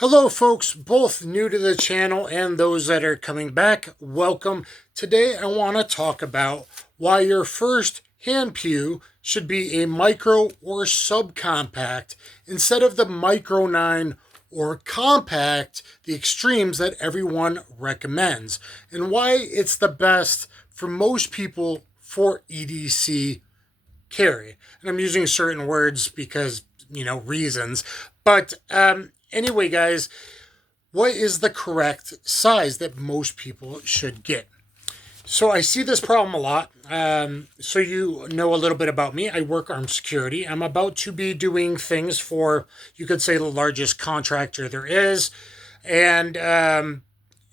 Hello folks, both new to the channel and those that are coming back, welcome. Today I want to talk about why your first hand pew should be a micro or subcompact instead of the Micro 9 or compact, the extremes that everyone recommends, and why it's the best for most people for EDC carry. And I'm using certain words because, reasons, but anyway, guys, what is the correct size that most people should get? So I see this problem a lot. So you know a little bit about me. I work armed security. I'm about to be doing things for, you could say, the largest contractor there is. And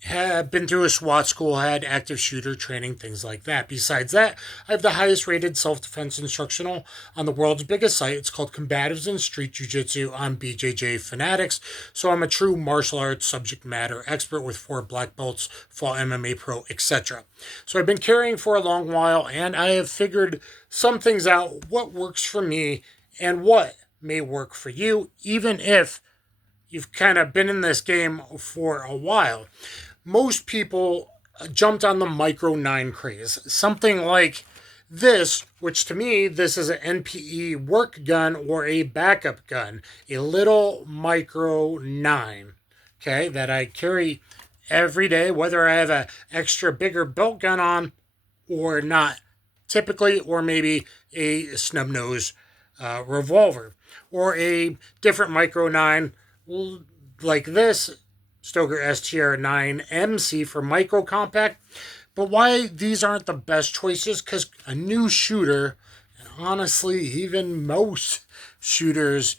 have been through a SWAT school, had active shooter training, things like that. Besides that, I have the highest rated self-defense instructional on the world's biggest site. It's called Combatives in Street Jiu-Jitsu on BJJ Fanatics. So I'm a true martial arts subject matter expert with 4 black belts, full MMA pro, etc. So I've been carrying for a long while, and I have figured some things out, what works for me and what may work for you, even if you've kind of been in this game for a while. Most people jumped on the Micro 9 craze. Something like this, which to me, this is an NPE work gun or a backup gun. A little Micro 9, okay, that I carry every day, whether I have an extra bigger belt gun on or not, typically, or maybe a snub nose revolver, or a different Micro 9 like this, Stoker STR9 MC for micro compact. But why these aren't the best choices? Because a new shooter, and honestly, even most shooters,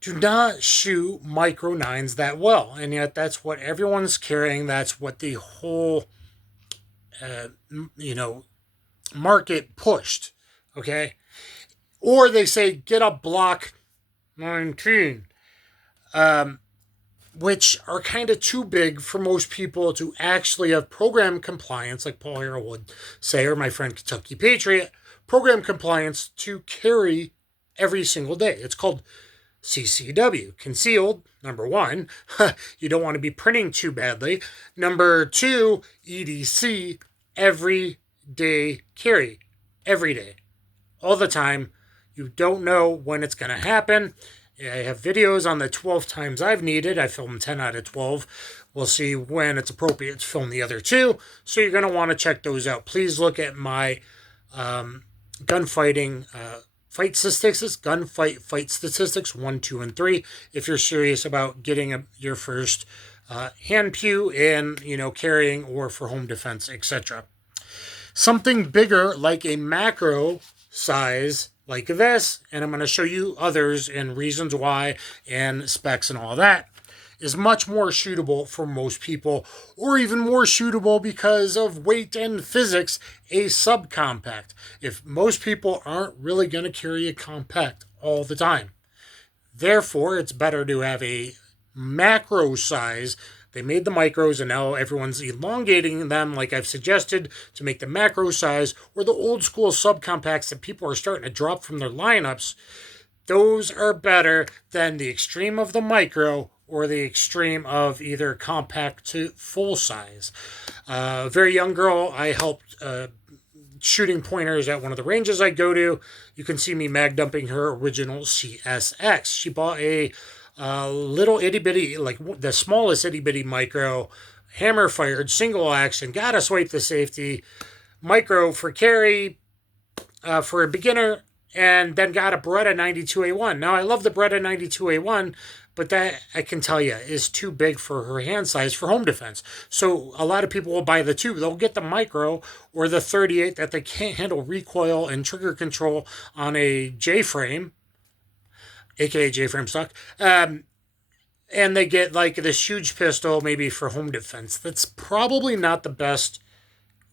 do not shoot Micro 9s that well. And yet that's what everyone's carrying. That's what the whole, market pushed. Okay? Or they say, get a block 19. Which are kind of too big for most people to actually have program compliance, like Paul Harrell would say, or my friend Kentucky Patriot, program compliance to carry every single day. It's called CCW, concealed, number 1. You don't want to be printing too badly. Number 2, EDC, everyday carry, every day, all the time. You don't know when it's going to happen. I have videos on the 12 times I've needed. I filmed 10 out of 12. We'll see when it's appropriate to film the other 2. So you're going to want to check those out. Please look at my gunfighting fight statistics, gunfight fight statistics 1, 2, and 3. If you're serious about getting your first hand pew and, carrying or for home defense, etc. Something bigger like a macro size like this, and I'm going to show you others and reasons why and specs and all that, is much more shootable for most people, or even more shootable because of weight and physics, a subcompact. If most people aren't really going to carry a compact all the time. Therefore, it's better to have a macro size. They made the micros, and now everyone's elongating them, like I've suggested, to make the macro size, or the old school subcompacts that people are starting to drop from their lineups. Those are better than the extreme of the micro or the extreme of either compact to full size. A very young girl, I helped shooting pointers at one of the ranges I go to. You can see me mag dumping her original CSX. She bought a little itty bitty, like the smallest itty bitty micro, hammer fired, single action, gotta swipe the safety, micro for carry for a beginner, and then got a Beretta 92A1. Now I love the Beretta 92A1, but that I can tell you is too big for her hand size for home defense. So a lot of people will buy the 2. They'll get the micro or the 38 that they can't handle recoil and trigger control on a J-frame, aka J-frame stock, and they get like this huge pistol maybe for home defense. That's probably not the best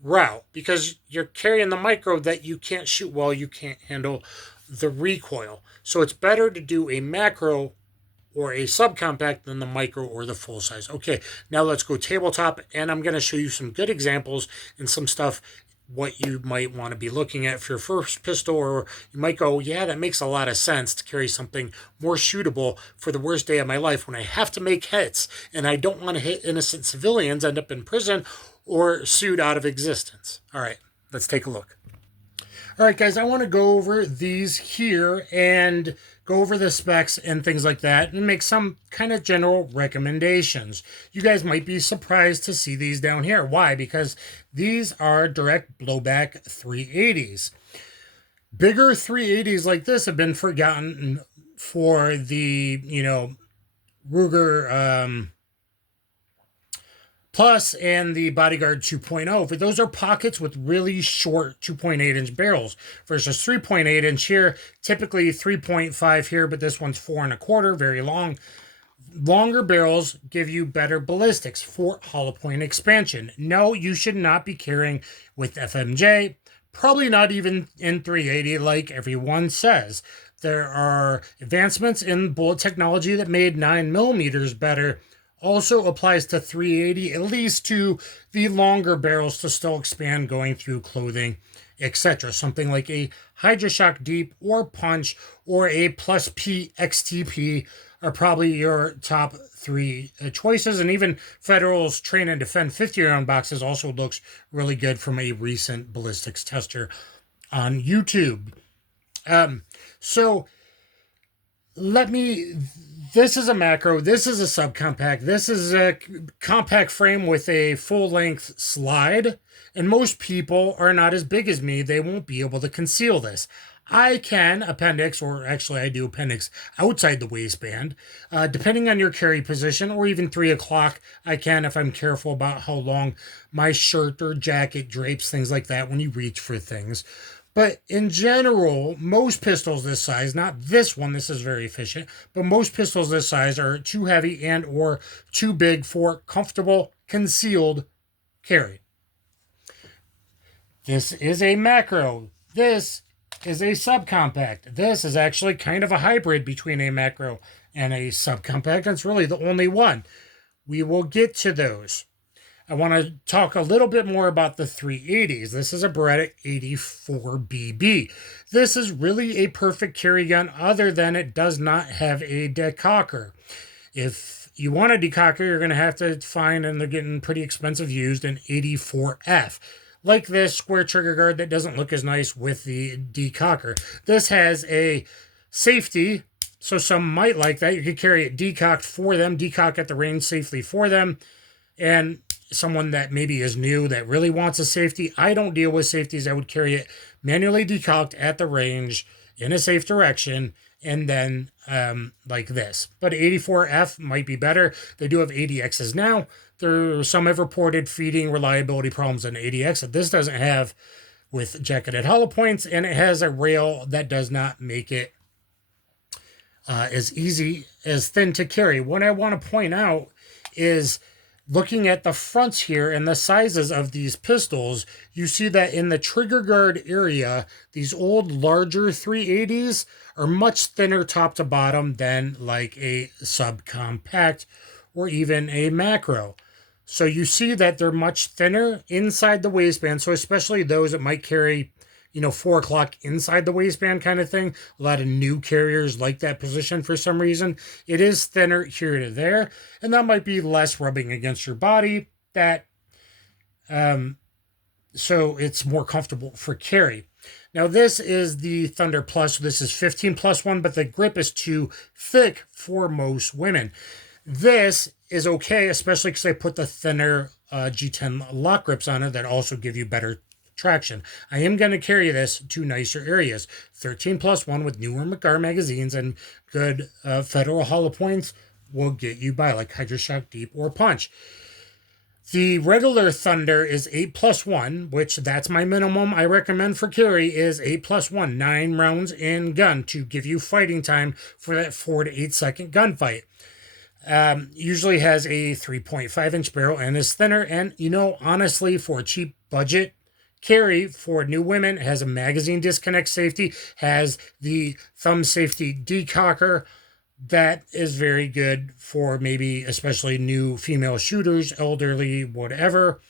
route because you're carrying the micro that you can't shoot well, you can't handle the recoil. So it's better to do a macro or a subcompact than the micro or the full size. Okay, now let's go tabletop, and I'm going to show you some good examples and some stuff what you might want to be looking at for your first pistol, or you might go, yeah, that makes a lot of sense to carry something more shootable for the worst day of my life when I have to make hits and I don't want to hit innocent civilians, end up in prison, or sued out of existence. All right, let's take a look. All right, guys, I want to go over these here and go over the specs and things like that and make some kind of general recommendations. You guys might be surprised to see these down here. Why? Because these are direct blowback 380s. Bigger 380s like this have been forgotten for the, Ruger Plus and the Bodyguard 2.0, but those are pockets with really short 2.8-inch barrels versus 3.8-inch here, typically 3.5 here, but this one's 4.25, very long. Longer barrels give you better ballistics for hollow point expansion. No, you should not be carrying with FMJ, probably not even in 380 like everyone says. There are advancements in bullet technology that made 9mm better. Also applies to 380, at least to the longer barrels to still expand going through clothing, etc. Something like a HydroShock Deep or Punch or a Plus P XTP are probably your top three choices. And even Federal's Train and Defend 50-round boxes also looks really good from a recent ballistics tester on YouTube. This is a macro, this is a subcompact, this is a compact frame with a full-length slide, and most people are not as big as me. They won't be able to conceal this. I can appendix, or actually I do appendix outside the waistband, depending on your carry position, or even 3 o'clock, I can if I'm careful about how long my shirt or jacket drapes, things like that when you reach for things. But in general, most pistols this size, not this one, this is very efficient, but most pistols this size are too heavy and or too big for comfortable concealed carry. This is a macro. This is a subcompact. This is actually kind of a hybrid between a macro and a subcompact. It's really the only one. We will get to those. I want to talk a little bit more about the 380s. This is a Beretta 84BB. This is really a perfect carry gun other than it does not have a decocker. If you want a decocker, you're going to have to find, and they're getting pretty expensive used, an 84F. Like this square trigger guard that doesn't look as nice with the decocker. This has a safety, so some might like that. You could carry it decocked for them, decock at the range safely for them. And someone that maybe is new that really wants a safety, I don't deal with safeties. I would carry it manually decocked at the range in a safe direction, and then like this. But 84F might be better. They do have ADXs now. Some have reported feeding reliability problems in ADX that this doesn't have with jacketed hollow points, and it has a rail that does not make it as easy, as thin to carry. What I want to point out is, looking at the fronts here and the sizes of these pistols, you see that in the trigger guard area, these old larger 380s are much thinner top to bottom than like a subcompact or even a macro. So you see that they're much thinner inside the waistband. So especially those that might carry, 4 o'clock inside the waistband kind of thing. A lot of new carriers like that position for some reason. It is thinner here to there, and that might be less rubbing against your body. So it's more comfortable for carry. Now this is the Thunder Plus. This is 15+1, but the grip is too thick for most women. This is okay, especially because I put the thinner G10 lock grips on it that also give you better traction. I am going to carry this to nicer areas. 13+1 with newer McGar magazines and good Federal hollow points will get you by, like HydroShock Deep or Punch. The regular Thunder is 8+1, which that's my minimum I recommend for carry, is 8+1, 9 rounds in gun to give you fighting time for that 4 to 8 second gunfight. Usually has a 3.5-inch barrel and is thinner, and honestly, for a cheap budget carry for new women, it has a magazine disconnect safety, has the thumb safety decocker. That is very good for maybe especially new female shooters, elderly, whatever.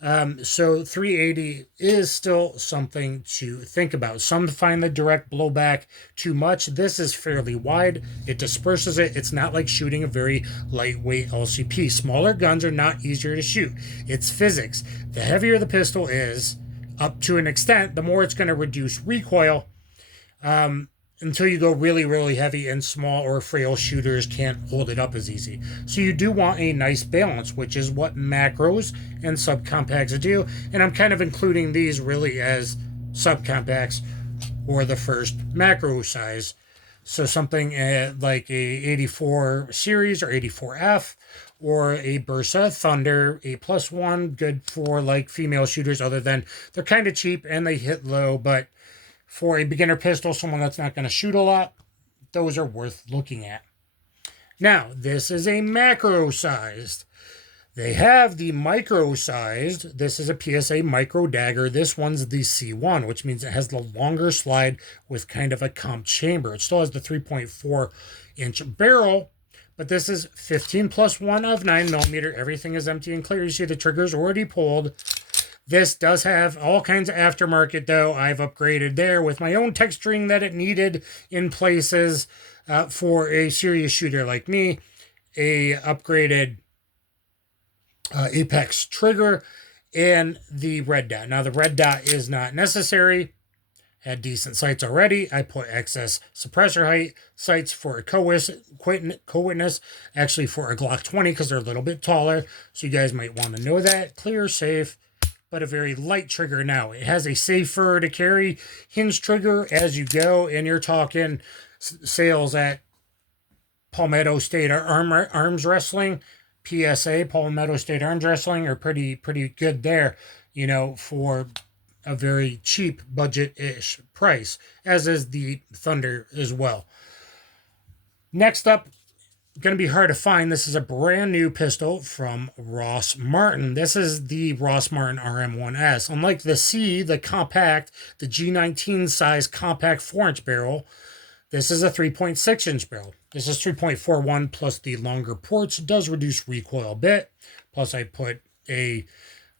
So 380 is still something to think about. Some find the direct blowback too much. This is fairly wide. It disperses it. It's not like shooting a very lightweight LCP. Smaller guns are not easier to shoot. It's physics. The heavier the pistol is, up to an extent, the more it's going to reduce recoil. Until you go really, really heavy, and small or frail shooters can't hold it up as easy. So you do want a nice balance, which is what macros and subcompacts do. And I'm kind of including these really as subcompacts or the first macro size. So something like a 84 series or 84F or a Bursa Thunder 8+1, good for like female shooters, other than they're kind of cheap and they hit low, but for a beginner pistol, someone that's not going to shoot a lot, those are worth looking at. Now, this is a macro-sized. They have the micro-sized. This is a PSA micro dagger. This one's the C1, which means it has the longer slide with kind of a comp chamber. It still has the 3.4-inch barrel, but this is 15+1 of 9mm. Everything is empty and clear. You see the trigger's already pulled. This does have all kinds of aftermarket, though. I've upgraded there with my own texturing that it needed in places for a serious shooter like me. A upgraded Apex trigger and the red dot. Now, the red dot is not necessary. Had decent sights already. I put excess suppressor height sights for a co-witness, actually for a Glock 20 because they're a little bit taller. So you guys might want to know that. Clear, safe, but a very light trigger. Now, it has a safer to carry hinge trigger as you go, and you're talking sales at Palmetto State Arms Wrestling, PSA, Palmetto State Arms Wrestling, are pretty good there, you know, for a very cheap budget-ish price, as is the Thunder as well. Next up, going to be hard to find. This is a brand new pistol from Ross Martin. This is the Ross Martin RM1S. Unlike the C, the compact, the G19 size compact 4-inch barrel, this is a 3.6-inch barrel. This is 3.41 plus the longer ports. It does reduce recoil a bit. Plus I put a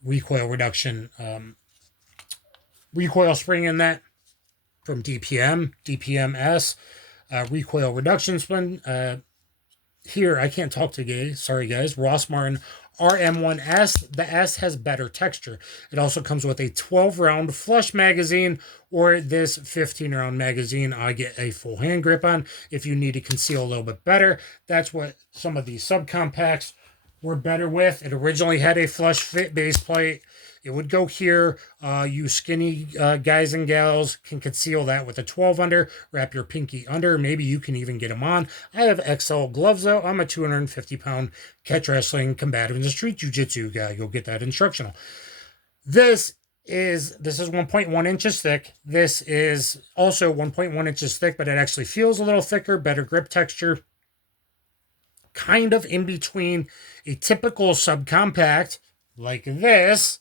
recoil reduction recoil spring in that from DPMS, recoil reduction spring. Here, I can't talk today. Sorry, guys. Ross Martin RM1S. The S has better texture. It also comes with a 12-round flush magazine, or this 15-round magazine I get a full hand grip on if you need to conceal a little bit better. That's what some of these subcompacts were better with. It originally had a flush fit base plate. It would go here. You skinny guys and gals can conceal that with a 12 under. Wrap your pinky under. Maybe you can even get them on. I have XL gloves, though. I'm a 250-pound catch wrestling combative and street jiu-jitsu guy. Go get that instructional. This is 1.1 inches thick. This is also 1.1 inches thick, but it actually feels a little thicker, better grip texture. Kind of in between a typical subcompact like this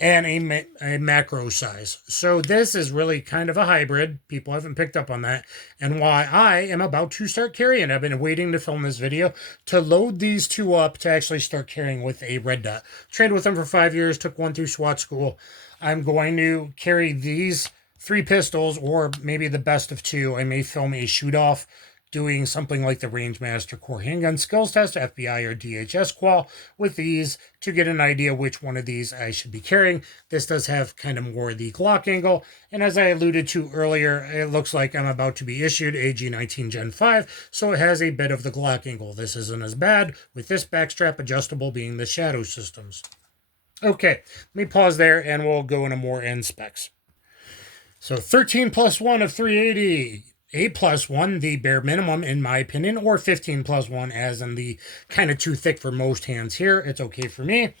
and a macro size. So this is really kind of a hybrid. People haven't picked up on that, and why I am about to start carrying. I've been waiting to film this video to load these two up to actually start carrying with a red dot. Trained with them for 5 years, took one through SWAT school. I'm going to carry these 3 pistols, or maybe the best of 2. I may film a shoot-off doing something like the Rangemaster Core Handgun Skills Test, FBI or DHS qual, with these to get an idea which one of these I should be carrying. This does have kind of more the Glock angle, and as I alluded to earlier, it looks like I'm about to be issued a G19 Gen 5, so it has a bit of the Glock angle. This isn't as bad, with this backstrap adjustable being the shadow systems. Okay, let me pause there, and we'll go into more end specs. So 13+1 of 380. 8+1, the bare minimum in my opinion, or 15+1 as in the kind of too thick for most hands here. It's okay for me.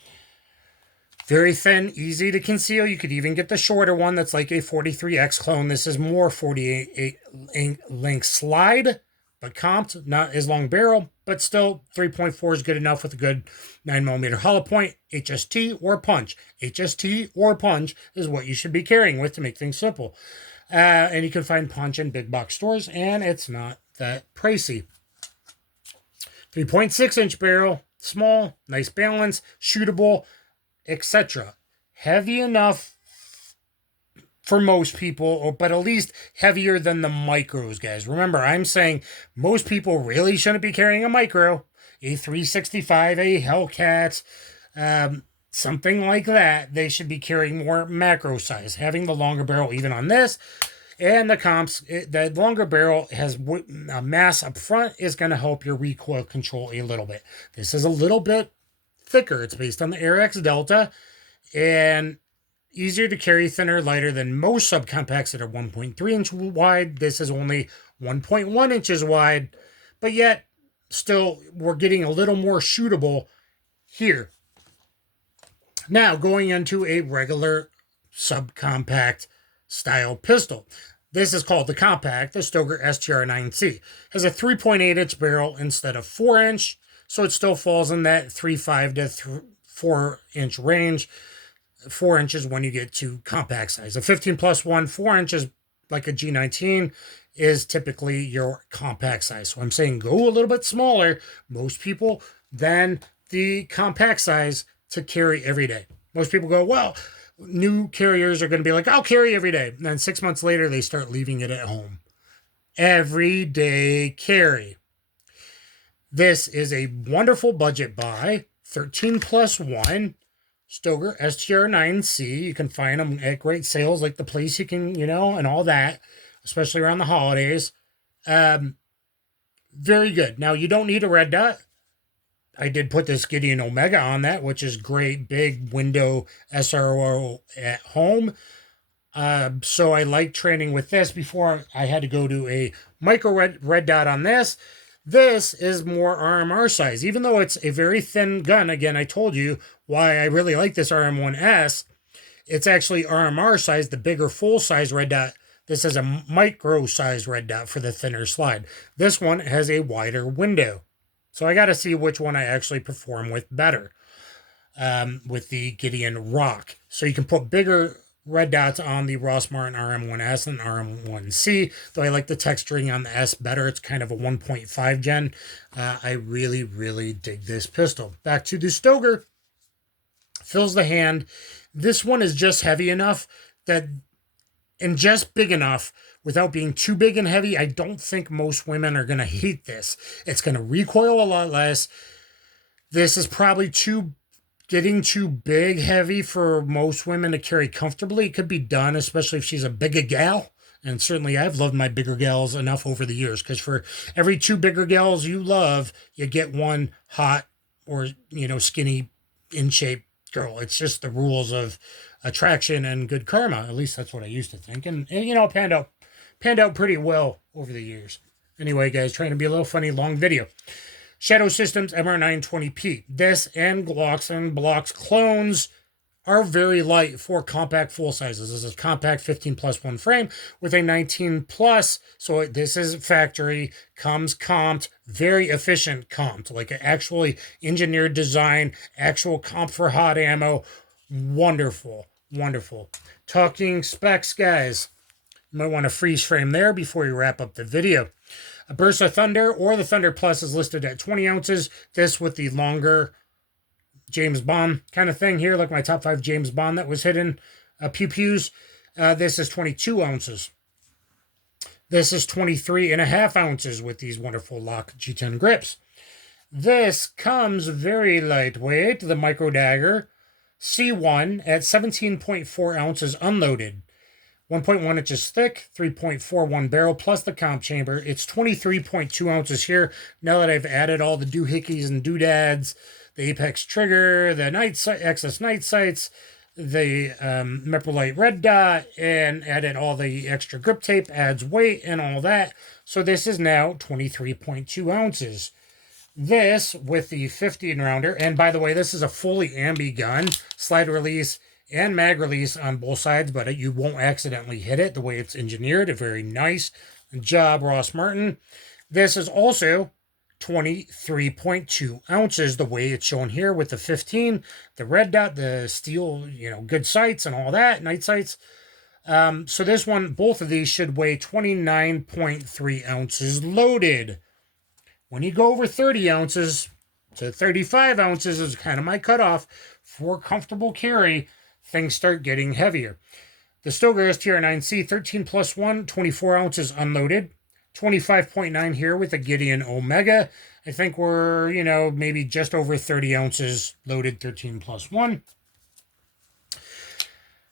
Very thin, easy to conceal. You could even get the shorter one that's like a 43X clone. This is more 48 length slide, but comped, not as long barrel, but still 3.4 is good enough with a good 9mm hollow point, HST or punch. HST or punch is what you should be carrying with to make things simple. And you can find punch in big box stores, and it's not that pricey. 3.6-inch barrel, small, nice balance, shootable, etc. Heavy enough for most people, but at least heavier than the micros, guys. Remember, I'm saying most people really shouldn't be carrying a micro, a 365, a Hellcat, something like that. They should be carrying more macro size, having the longer barrel even on this. And the comps, the longer barrel has a mass up front is going to help your recoil control a little bit. This is a little bit thicker. It's based on the AirX Delta and easier to carry, thinner, lighter than most subcompacts that are 1.3 inch wide. This is only 1.1 inches wide, but yet still we're getting a little more shootable here. Now going into a regular subcompact style pistol. This is called the Compact, the Stoeger STR9C. Has a 3.8 inch barrel instead of 4 inch, so it still falls in that 3.5 to 4 inch range. 4 inches when you get to compact size. A 15+1, 4 inches like a G19 is typically your compact size. So I'm saying go a little bit smaller, most people, than the compact size to carry every day. Most people go, well, new carriers are going to be like, I'll carry every day. And then 6 months later, they start leaving it at home. Everyday carry. This is a wonderful budget buy, 13+1. Stoeger STR9C. You can find them at great sales, like the place you can, and all that, especially around the holidays. Very good. Now, you don't need a red dot. I did put this Gideon Omega on that, which is great, big window SRO at home. So I like training with this. Before I had to go to a micro red dot on this. This is more RMR size. Even though it's a very thin gun, again, I told you why I really like this RM1S. It's actually RMR size, the bigger full size red dot. This is a micro size red dot for the thinner slide. This one has a wider window. So I got to see which one I actually perform with better with the Gideon Rock. So you can put bigger red dots on the Ross Martin RM1S and RM1C, though I like the texturing on the S better. It's kind of a 1.5 gen. I really, really dig this pistol. Back to the Stoeger. Fills the hand. This one is just heavy enough that, and just big enough without being too big and heavy. I don't think most women are going to hate this. It's going to recoil a lot less. This is probably getting too big, heavy for most women to carry comfortably. It could be done, especially if she's a bigger gal. And certainly I've loved my bigger gals enough over the years, because for every 2 bigger gals you love, you get one hot or, skinny, in shape girl. It's just the rules of attraction and good karma. At least that's what I used to think. And panned out pretty well over the years. Anyway, guys, trying to be a little funny, long video. Shadow Systems MR920P. This and Glocks and Blocks clones are very light for compact full sizes. This is compact 15+1 frame with a 19+. So this is factory, comes comped, very efficient comped, like an actually engineered design, actual comp for hot ammo. Wonderful, wonderful. Talking specs, guys. You might want to freeze frame there before you wrap up the video. A Burst of Thunder or the Thunder Plus is listed at 20 ounces. This with the longer James Bond kind of thing here, like my top 5 James Bond that was hidden pew-pews. This is 22 ounces. This is 23.5 ounces with these wonderful Lock G10 grips. This comes very lightweight, the Micro Dagger C1 at 17.4 ounces unloaded. 1.1 inches thick, 3.41 barrel, plus the comp chamber. It's 23.2 ounces here. Now that I've added all the doohickeys and doodads, the Apex trigger, the excess night sights, the Meprolite red dot, and added all the extra grip tape, adds weight and all that. So this is now 23.2 ounces. This with the 15 rounder, and by the way, this is a fully ambi gun, slide release and mag release on both sides, but you won't accidentally hit it the way it's engineered. A very nice job, Ross Martin. This is also 23.2 ounces, the way it's shown here with the 15, the red dot, the steel, good sights and all that, night sights. So this one, both of these should weigh 29.3 ounces loaded. When you go over 30 ounces, to 35 ounces is kind of my cutoff for comfortable carry. Things start getting heavier. The Stoeger TR9C 13+1, 24 ounces unloaded. 25.9 here with a Gideon Omega. I think we're, maybe just over 30 ounces loaded 13+1.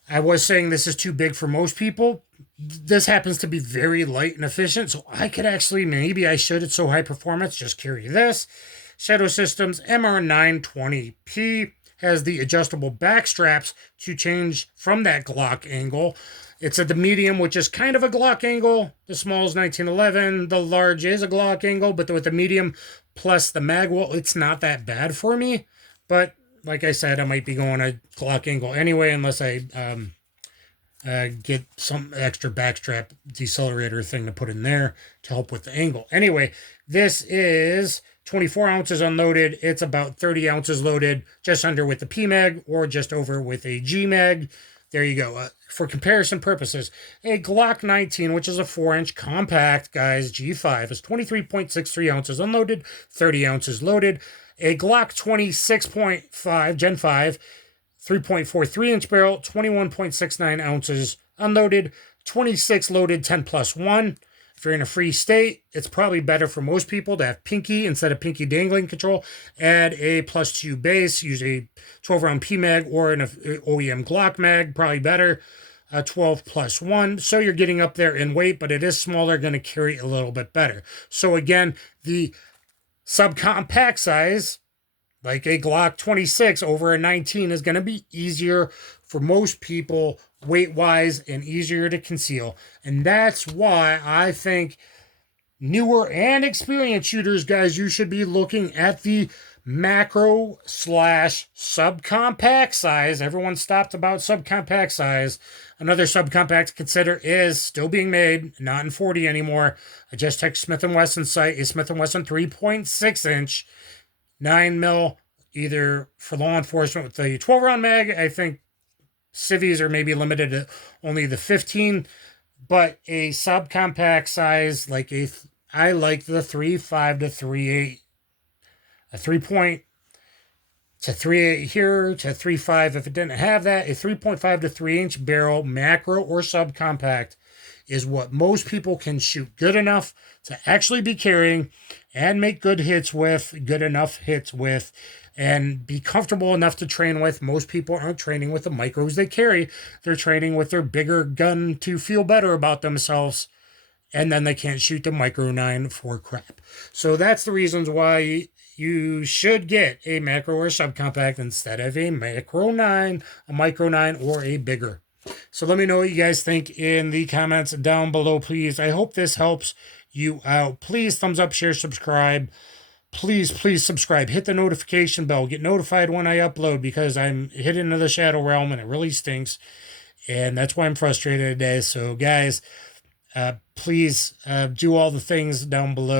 I was saying this is too big for most people. This happens to be very light and efficient, so I could actually, maybe I should, it's so high performance, just carry this. Shadow Systems MR920P has the adjustable back straps to change from that Glock angle. It's at the medium, which is kind of a Glock angle. The small is 1911. The large is a Glock angle, but with the medium plus the mag well, it's not that bad for me. But like I said, I might be going a Glock angle anyway, unless I get some extra backstrap decelerator thing to put in there to help with the angle. Anyway, this is 24 ounces unloaded. It's about 30 ounces loaded, just under with the PMag or just over with a GMag. There you go. For comparison purposes, a Glock 19, which is a 4-inch compact, guys, G5, is 23.63 ounces unloaded, 30 ounces loaded. A Glock 26.5 Gen 5, 3.43-inch barrel, 21.69 ounces unloaded, 26 loaded, 10+1. If you're in a free state, it's probably better for most people to have pinky instead of pinky dangling control. Add a +2 base, use a 12-round PMag or an OEM Glock mag, probably better. 12+1. So you're getting up there in weight, but it is smaller, going to carry a little bit better. So again, the subcompact size, like a Glock 26 over a 19, is going to be easier for most people weight-wise and easier to conceal. And that's why I think newer and experienced shooters, guys, you should be looking at the macro / subcompact size. Everyone stopped about subcompact size. Another subcompact to consider is still being made, not in 40 anymore. I just checked Smith & Wesson's site. Is Smith & Wesson 3.6-inch 9mm, either for law enforcement with the 12-round mag. I think civies are maybe limited to only the 15, but a subcompact size, like I like the 3.5 to 3.8, a 3 to 3.8 here to 3.5. If it didn't have that, a 3.5 to 3-inch barrel, macro or subcompact, is what most people can shoot good enough to actually be carrying and make good enough hits with, and be comfortable enough to train with. Most people aren't training with the micros they carry. They're training with their bigger gun to feel better about themselves, and then they can't shoot the Micro-9 for crap. So that's the reasons why you should get a macro or subcompact instead of a Micro-9, or a bigger. So let me know what you guys think in the comments down below, please. I hope this helps you out. Please thumbs up, share, subscribe. Please subscribe. Hit the notification bell. Get notified when I upload, because I'm hidden into the shadow realm and it really stinks. And that's why I'm frustrated today. So guys, please do all the things down below.